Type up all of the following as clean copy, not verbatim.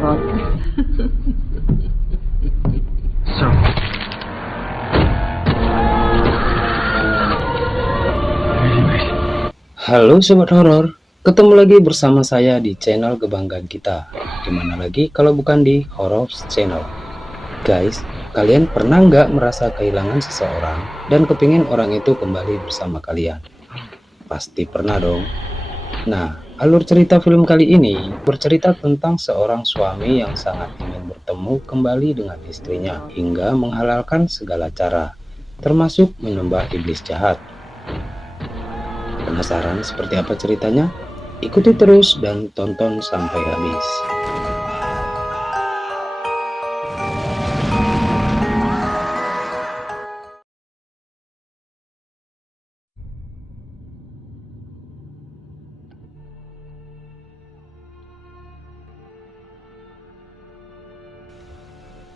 horor. Halo Sobat Horor, ketemu lagi bersama saya di channel kebanggaan kita. Dimana lagi kalau bukan di Horror Channel. Guys, kalian pernah nggak merasa kehilangan seseorang dan kepingin orang itu kembali bersama kalian? Pasti pernah dong. Nah, alur cerita film kali ini bercerita tentang seorang suami yang sangat ingin bertemu kembali dengan istrinya hingga menghalalkan segala cara, termasuk menyembah iblis jahat. Penasaran seperti apa ceritanya? Ikuti terus dan tonton sampai habis.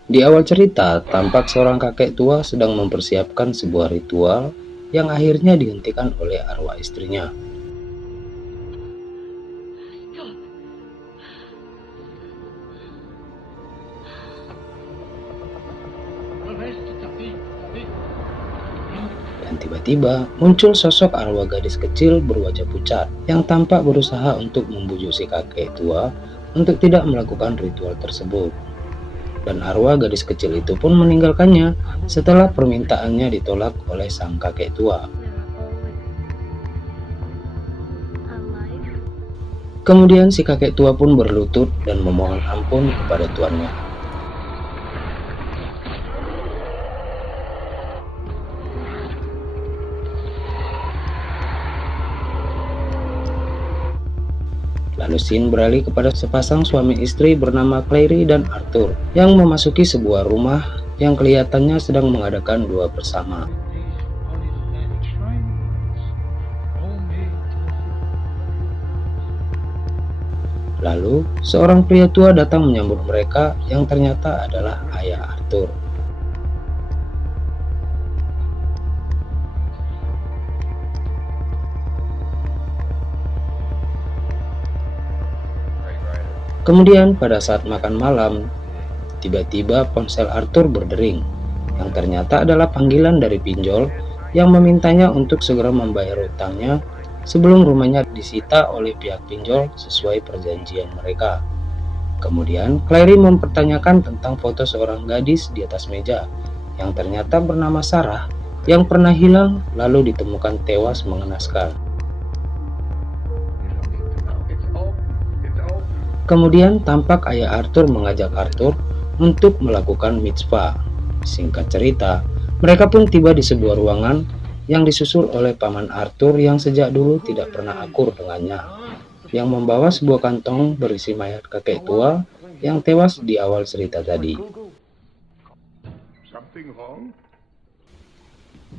Di awal cerita, tampak seorang kakek tua sedang mempersiapkan sebuah ritual yang akhirnya dihentikan oleh arwah istrinya. Dan tiba-tiba muncul sosok arwah gadis kecil berwajah pucat yang tampak berusaha untuk membujuk si kakek tua untuk tidak melakukan ritual tersebut. Dan arwah gadis kecil itu pun meninggalkannya setelah permintaannya ditolak oleh sang kakek tua. Kemudian si kakek tua pun berlutut dan memohon ampun kepada tuannya. Lalu scene beralih kepada sepasang suami istri bernama Clary dan Arthur yang memasuki sebuah rumah yang kelihatannya sedang mengadakan doa bersama. Lalu, seorang pria tua datang menyambut mereka yang ternyata adalah ayah Arthur. Kemudian pada saat makan malam, tiba-tiba ponsel Arthur berdering, yang ternyata adalah panggilan dari pinjol yang memintanya untuk segera membayar utangnya sebelum rumahnya disita oleh pihak pinjol sesuai perjanjian mereka. Kemudian Clary mempertanyakan tentang foto seorang gadis di atas meja yang ternyata bernama Sarah yang pernah hilang lalu ditemukan tewas mengenaskan. Kemudian tampak ayah Arthur mengajak Arthur untuk melakukan mitzvah. Singkat cerita, mereka pun tiba di sebuah ruangan yang disusul oleh paman Arthur yang sejak dulu tidak pernah akur dengannya, yang membawa sebuah kantong berisi mayat kakek tua yang tewas di awal cerita tadi.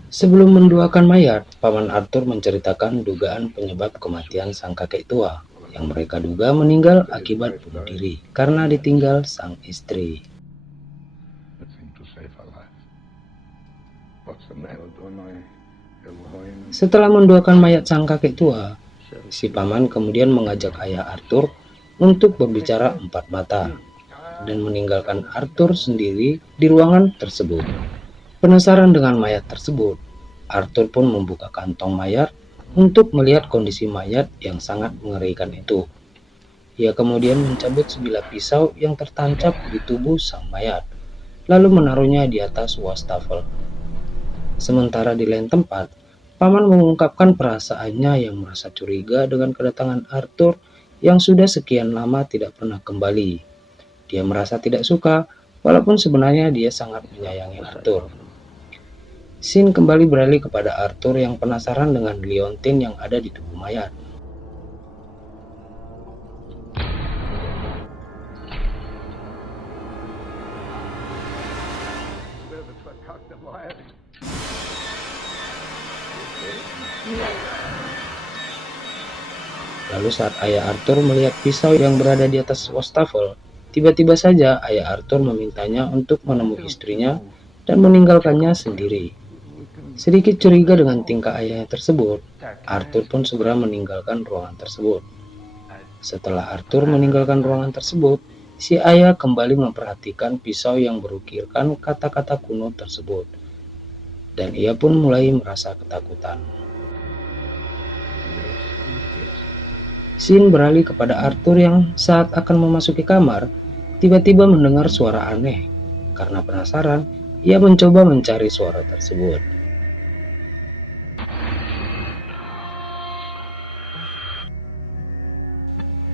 Sebelum mendoakan mayat, paman Arthur menceritakan dugaan penyebab kematian sang kakek tua, yang mereka duga meninggal akibat bunuh diri karena ditinggal sang istri. Setelah mendoakan mayat sang kakek tua, si paman kemudian mengajak ayah Arthur untuk berbicara empat mata dan meninggalkan Arthur sendiri di ruangan tersebut. Penasaran dengan mayat tersebut, Arthur pun membuka kantong mayat untuk melihat kondisi mayat yang sangat mengerikan itu. Ia kemudian mencabut sebilah pisau yang tertancap di tubuh sang mayat, lalu menaruhnya di atas wastafel. Sementara di lain tempat, paman mengungkapkan perasaannya yang merasa curiga dengan kedatangan Arthur yang sudah sekian lama tidak pernah kembali. Dia merasa tidak suka, walaupun sebenarnya dia sangat menyayangi Arthur. Scene kembali beralih kepada Arthur yang penasaran dengan liontin yang ada di tubuh mayat. Lalu saat ayah Arthur melihat pisau yang berada di atas wastafel, tiba-tiba saja ayah Arthur memintanya untuk menemui istrinya dan meninggalkannya sendiri. Sedikit curiga dengan tingkah ayahnya tersebut, Arthur pun segera meninggalkan ruangan tersebut. Setelah Arthur meninggalkan ruangan tersebut, si ayah kembali memperhatikan pisau yang berukirkan kata-kata kuno tersebut, dan ia pun mulai merasa ketakutan. Scene beralih kepada Arthur yang saat akan memasuki kamar, tiba-tiba mendengar suara aneh. Karena penasaran, ia mencoba mencari suara tersebut.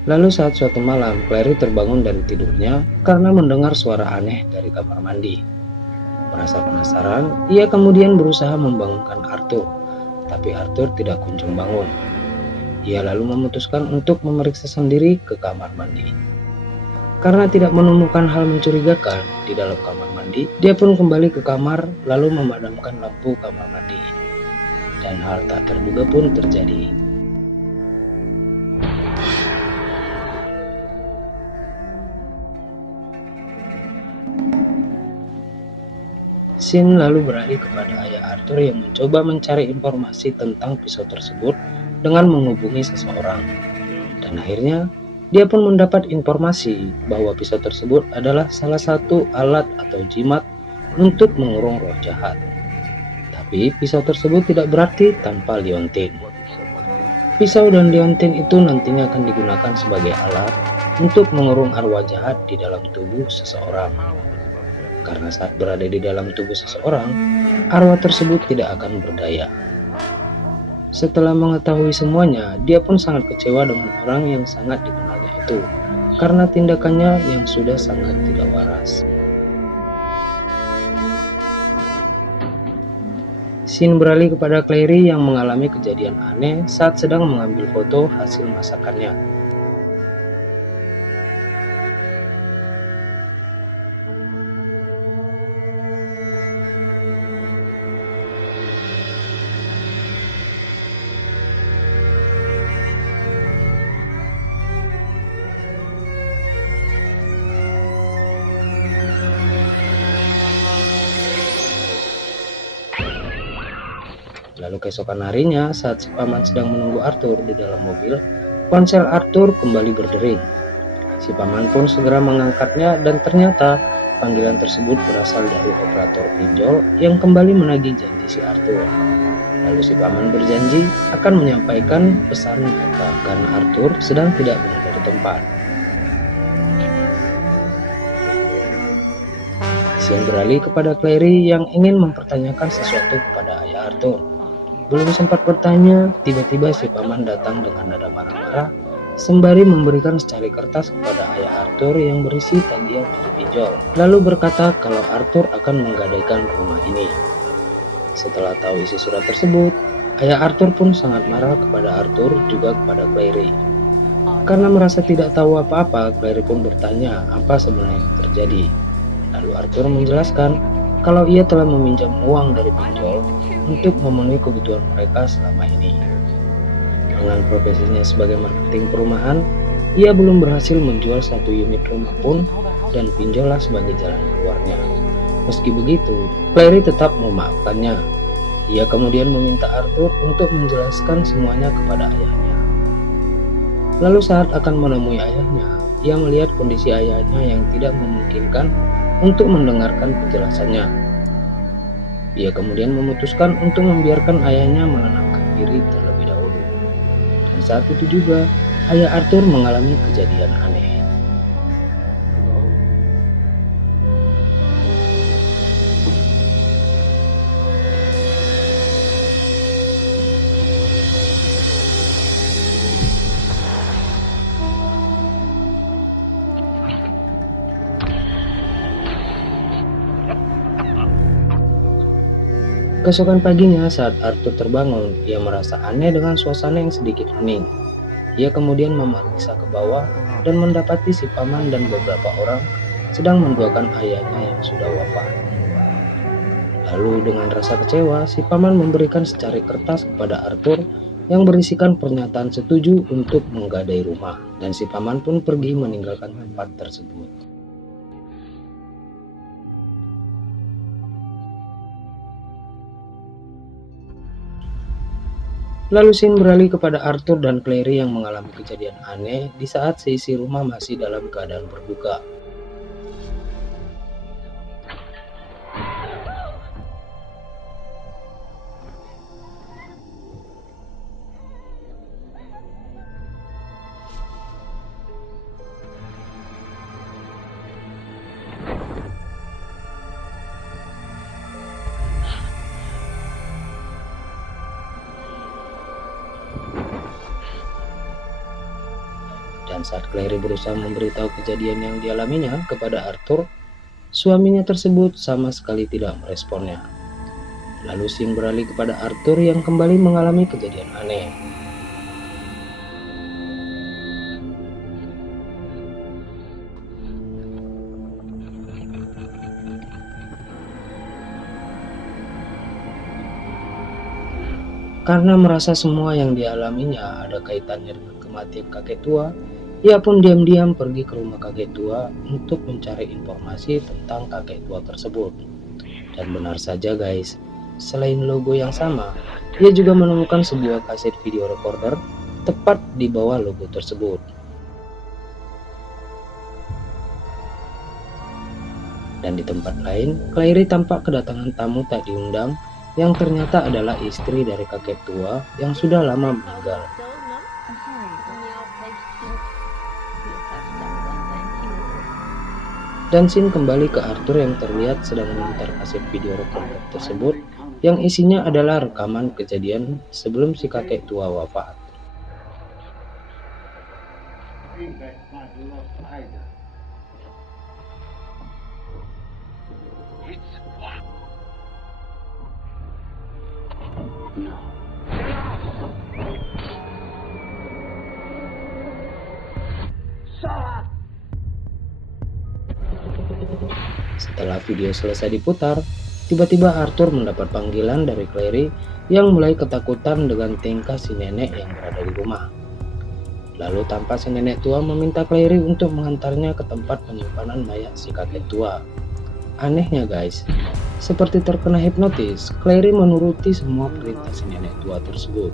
Lalu saat suatu malam, Clary terbangun dari tidurnya karena mendengar suara aneh dari kamar mandi. Merasa penasaran, ia kemudian berusaha membangunkan Arthur, tapi Arthur tidak kunjung bangun. Ia lalu memutuskan untuk memeriksa sendiri ke kamar mandi. Karena tidak menemukan hal mencurigakan di dalam kamar mandi, dia pun kembali ke kamar lalu memadamkan lampu kamar mandi. Dan hal tak terduga pun terjadi. Scene lalu beralih kepada ayah Arthur yang mencoba mencari informasi tentang pisau tersebut dengan menghubungi seseorang. Dan akhirnya, dia pun mendapat informasi bahwa pisau tersebut adalah salah satu alat atau jimat untuk mengurung roh jahat. Tapi pisau tersebut tidak berarti tanpa liontin. Pisau dan liontin itu nantinya akan digunakan sebagai alat untuk mengurung arwah jahat di dalam tubuh seseorang. Karena saat berada di dalam tubuh seseorang, arwah tersebut tidak akan berdaya. Setelah mengetahui semuanya, dia pun sangat kecewa dengan orang yang sangat dikenalnya itu, karena tindakannya yang sudah sangat tidak waras. Scene beralih kepada Clary yang mengalami kejadian aneh saat sedang mengambil foto hasil masakannya. Lalu keesokan harinya, saat si paman sedang menunggu Arthur di dalam mobil, ponsel Arthur kembali berdering. Si paman pun segera mengangkatnya dan ternyata panggilan tersebut berasal dari operator pinjol yang kembali menagih janji si Arthur. Lalu si paman berjanji akan menyampaikan pesan mereka karena Arthur sedang tidak berada di tempat. Scene beralih kepada Clary yang ingin mempertanyakan sesuatu kepada ayah Arthur. Belum sempat bertanya, tiba-tiba si paman datang dengan nada marah-marah sembari memberikan secari kertas kepada ayah Arthur yang berisi tagihan dari pinjol. Lalu berkata kalau Arthur akan menggadaikan rumah ini. Setelah tahu isi surat tersebut, ayah Arthur pun sangat marah kepada Arthur juga kepada Clary. Karena merasa tidak tahu apa-apa, Clary pun bertanya apa sebenarnya yang terjadi. Lalu Arthur menjelaskan kalau ia telah meminjam uang dari pinjol untuk memenuhi kebutuhan mereka selama ini. Dengan profesinya sebagai marketing perumahan, ia belum berhasil menjual satu unit rumah pun dan pinjollah sebagai jalan keluarnya. Meski begitu, Clary tetap memaafkannya. Ia kemudian meminta Arthur untuk menjelaskan semuanya kepada ayahnya. Lalu saat akan menemui ayahnya, ia melihat kondisi ayahnya yang tidak memungkinkan untuk mendengarkan penjelasannya. Ia kemudian memutuskan untuk membiarkan ayahnya menenangkan diri terlebih dahulu. Dan saat itu juga, ayah Arthur mengalami kejadian aneh. Keesokan paginya saat Arthur terbangun, ia merasa aneh dengan suasana yang sedikit hening. Ia kemudian memeriksa ke bawah dan mendapati si paman dan beberapa orang sedang mendoakan ayahnya yang sudah wafat. Lalu dengan rasa kecewa, si paman memberikan secari kertas kepada Arthur yang berisikan pernyataan setuju untuk menggadai rumah, dan si paman pun pergi meninggalkan tempat tersebut. Lalu scene beralih kepada Arthur dan Clary yang mengalami kejadian aneh di saat seisi rumah masih dalam keadaan berduka. Dan saat Clary berusaha memberitahu kejadian yang dialaminya kepada Arthur, suaminya tersebut sama sekali tidak meresponnya. Lalu scene beralih kepada Arthur yang kembali mengalami kejadian aneh. Karena merasa semua yang dialaminya ada kaitannya dengan kematian kakek tua, ia pun diam-diam pergi ke rumah kakek tua untuk mencari informasi tentang kakek tua tersebut. Dan benar saja guys, selain logo yang sama, ia juga menemukan sebuah kaset video recorder tepat di bawah logo tersebut. Dan di tempat lain, Clary tampak kedatangan tamu tak diundang yang ternyata adalah istri dari kakek tua yang sudah lama meninggal. Dan scene kembali ke Arthur yang terlihat sedang memutar kaset video recorder tersebut yang isinya adalah rekaman kejadian sebelum si kakek tua wafat. Setelah video selesai diputar, tiba-tiba Arthur mendapat panggilan dari Clary yang mulai ketakutan dengan tingkah si nenek yang berada di rumah. Lalu tampak si nenek tua meminta Clary untuk mengantarnya ke tempat penyimpanan mayat si kakek tua. Anehnya guys, seperti terkena hipnotis, Clary menuruti semua perintah si nenek tua tersebut.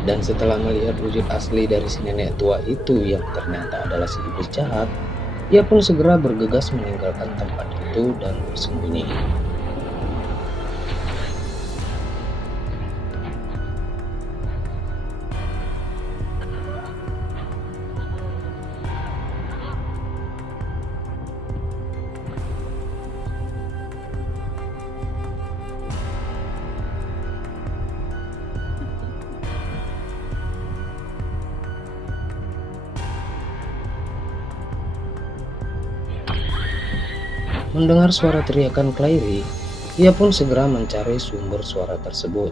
Dan setelah melihat wujud asli dari si nenek tua itu yang ternyata adalah si iblis jahat, ia pun segera bergegas meninggalkan tempat itu dan bersembunyi. Mendengar suara teriakan Clary, ia pun segera mencari sumber suara tersebut.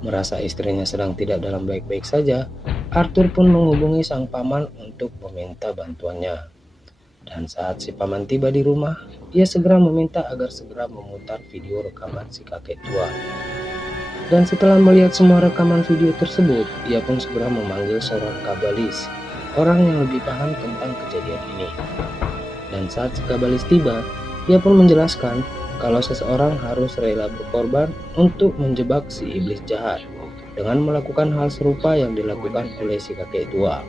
Merasa istrinya sedang tidak dalam baik-baik saja, Arthur pun menghubungi sang paman untuk meminta bantuannya. Dan saat si paman tiba di rumah, ia segera meminta agar segera memutar video rekaman si kakek tua. Dan setelah melihat semua rekaman video tersebut, ia pun segera memanggil seorang kabalis, orang yang lebih paham tentang kejadian ini. Dan saat si kabalis tiba, ia pun menjelaskan kalau seseorang harus rela berkorban untuk menjebak si iblis jahat dengan melakukan hal serupa yang dilakukan oleh si kakek tua.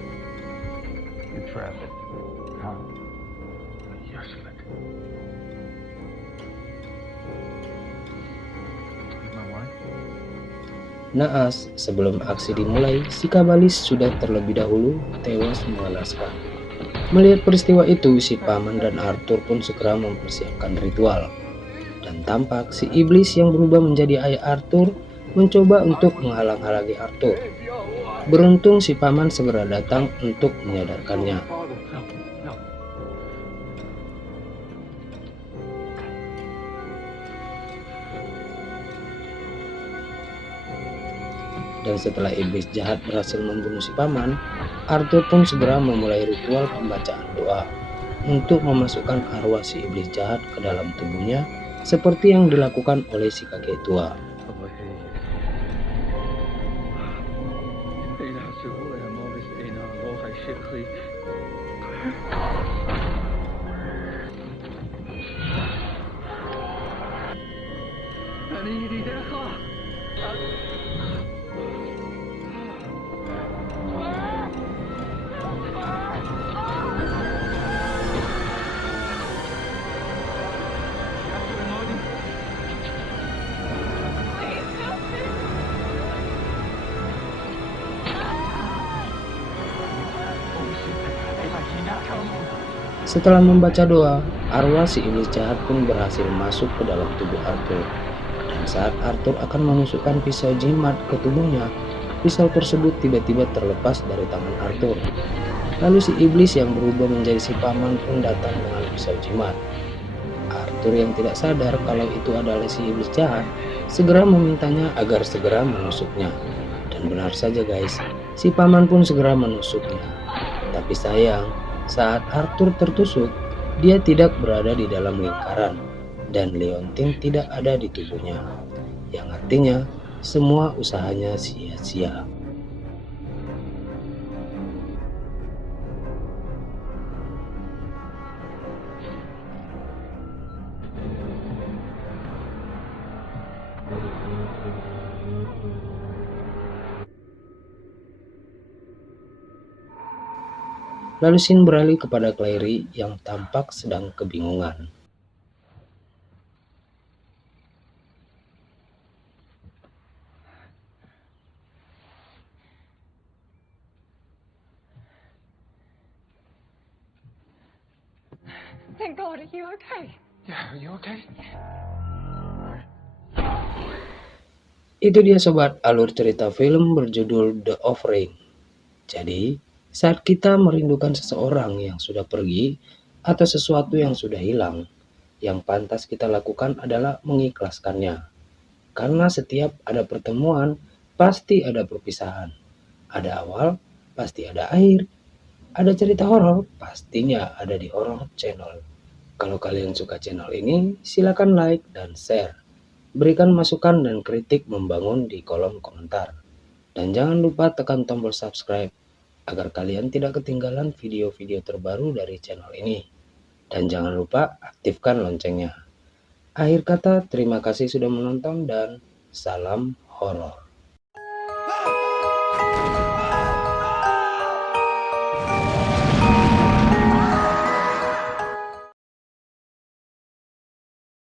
Naas, sebelum aksi dimulai, si kabalis sudah terlebih dahulu tewas mengenaskan. Melihat peristiwa itu, si paman dan Arthur pun segera mempersiapkan ritual. Dan tampak si iblis yang berubah menjadi ayah Arthur mencoba untuk menghalang-halangi Arthur. Beruntung si paman segera datang untuk menyadarkannya. Dan setelah iblis jahat berhasil membunuh si paman, Arthur pun segera memulai ritual pembacaan doa untuk memasukkan arwah si iblis jahat ke dalam tubuhnya seperti yang dilakukan oleh si kakek tua. Setelah membaca doa, arwah si iblis jahat pun berhasil masuk ke dalam tubuh Arthur. Dan saat Arthur akan menusukkan pisau jimat ke tubuhnya, pisau tersebut tiba-tiba terlepas dari tangan Arthur. Lalu si iblis yang berubah menjadi si paman pun datang dengan pisau jimat. Arthur yang tidak sadar kalau itu adalah si iblis jahat, segera memintanya agar segera menusuknya. Dan benar saja guys, si paman pun segera menusuknya. Tapi sayang, saat Arthur tertusuk, dia tidak berada di dalam lingkaran dan Leontin tidak ada di tubuhnya, yang artinya semua usahanya sia-sia. Lalu scene beralih kepada Clary yang tampak sedang kebingungan. Thank God, are you okay? Yeah, are you okay? Itu dia sobat, alur cerita film berjudul The Offering. Jadi, saat kita merindukan seseorang yang sudah pergi atau sesuatu yang sudah hilang, yang pantas kita lakukan adalah mengikhlaskannya. Karena setiap ada pertemuan, pasti ada perpisahan. Ada awal, pasti ada akhir. Ada cerita horor, pastinya ada di Horror Channel. Kalau kalian suka channel ini, silakan like dan share. Berikan masukan dan kritik membangun di kolom komentar. Dan jangan lupa tekan tombol subscribe agar kalian tidak ketinggalan video-video terbaru dari channel ini. Dan jangan lupa aktifkan loncengnya. Akhir kata, terima kasih sudah menonton dan salam horor.